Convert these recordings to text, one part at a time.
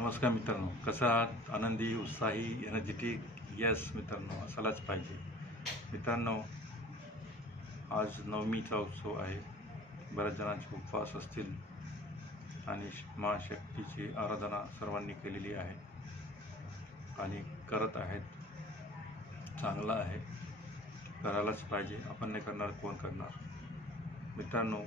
नमस्कार मित्रांनो. कसा आहात? आनंदी उत्साही एनर्जेटिक यस मित्रांनो असायलाच पाहिजे. मित्रांनो आज नवमीचा उत्सव आहे. बऱ्याच जणांचे उपवास असतील आणि श- महाशक्तीची आराधना सर्वांनी केलेली आहे आणि करत आहेत. चांगला आहे. करायलाच पाहिजे. आपण नाही करणार कोण करणार? मित्रांनो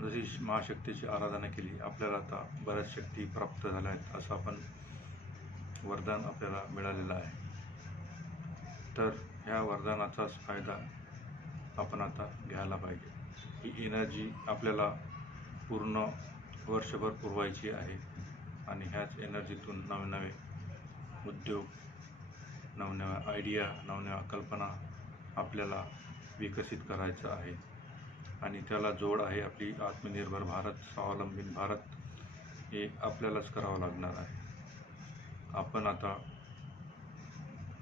जशी महाशक्तीची आराधना केली आपल्याला आता बऱ्याच शक्ती प्राप्त झाल्या आहेत असं आपण वरदान आपल्याला मिळालेलं आहे. तर ह्या वरदानाचाच फायदा आपण आता घ्यायला पाहिजे. ही एनर्जी आपल्याला पूर्ण वर्षभर पुरवायची आहे आणि ह्याच एनर्जीतून नवनवे उद्योग नवनव्या आयडिया नवनव्या कल्पना आपल्याला विकसित करायचं आहे. आणि त्याला जोड आहे आपली आत्मनिर्भर भारत स्वावलंबीन भारत. हे आपल्यालाच करावं लागणार आहे. आपण आता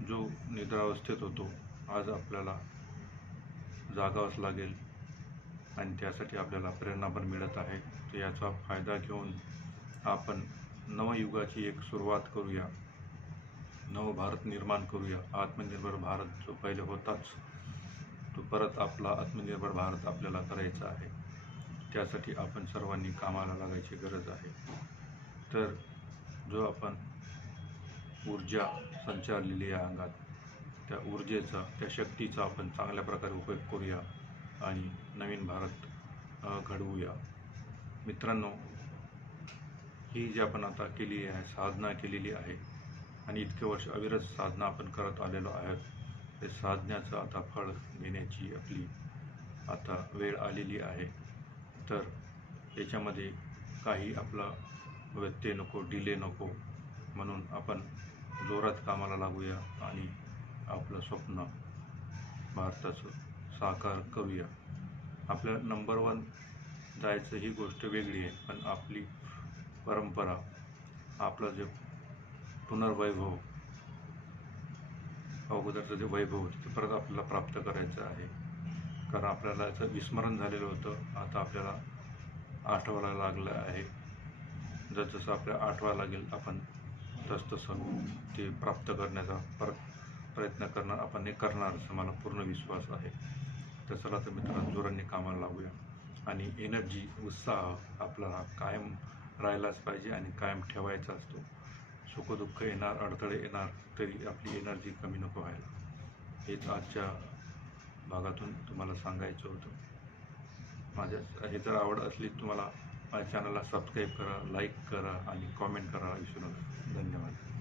जो निद्रावस्थेत होतो आज आपल्याला जागावंच लागेल आणि त्यासाठी आपल्याला प्रेरणा पण मिळत आहे. तर याचा फायदा घेऊन आपण नवयुगाची एक सुरुवात करूया. नव भारत निर्माण करूया. आत्मनिर्भर भारत जो पहिले होताच. तो परत आपला आत्मनिर्भर भारत आपल्याला करायचा आहे. त्यासाठी आपण सर्वांनी कामाला लागायची गरज आहे. तर जो आपण ऊर्जा संचारलेली आहे अंगात त्या ऊर्जेचा त्या शक्तीचा आपण चांगल्या प्रकारे उपयोग करूया आणि नवीन भारत घडवूया. मित्रांनो ही जी आपण आता केली आहे साधना केलेली आहे आणि इतके वर्ष अविरत साधना आपण करत आलेलो आहोत ते साधण्याचं आता फळ घेण्याची आपली आता वेळ आलेली आहे. तर याच्यामध्ये काही आपला व्यत्यय नको डिले नको म्हणून आपण जोरात कामाला लागूया आणि आपलं स्वप्न भारताचं साकार करूया. आपल्या नंबर वन जायचं ही गोष्ट वेगळी आहे पण आपली परंपरा आपलं जे पुनर्वैभव अगोदरचं जे वैभव होतं ते परत आपल्याला प्राप्त करायचं आहे. कारण आपल्याला याचं विस्मरण झालेलं होतं. आता आपल्याला आठवायला लागलं आहे. जसजसं आपल्याला आठवायला लागेल आपण तसतसं ते प्राप्त करण्याचा परत प्रयत्न करणार आपण हे करणार असं मला पूर्ण विश्वास आहे. तर चला तर मित्रांनो जोरांनी कामाला लागूया आणि एनर्जी उत्साह आपल्याला कायम राहिलाच पाहिजे आणि कायम ठेवायचा असतो. सुखदुःख येणार अडथळे येणार तरी आपली एनर्जी कमी नको व्हायला. हेच आजच्या भागातून तुम्हाला सांगायचं होतं. माझ्या हे जर आवड असली तुम्हाला माझ्या चॅनलला सबस्क्राईब करा लाईक करा आणि कॉमेंट करा. विसरू नका धन्यवाद.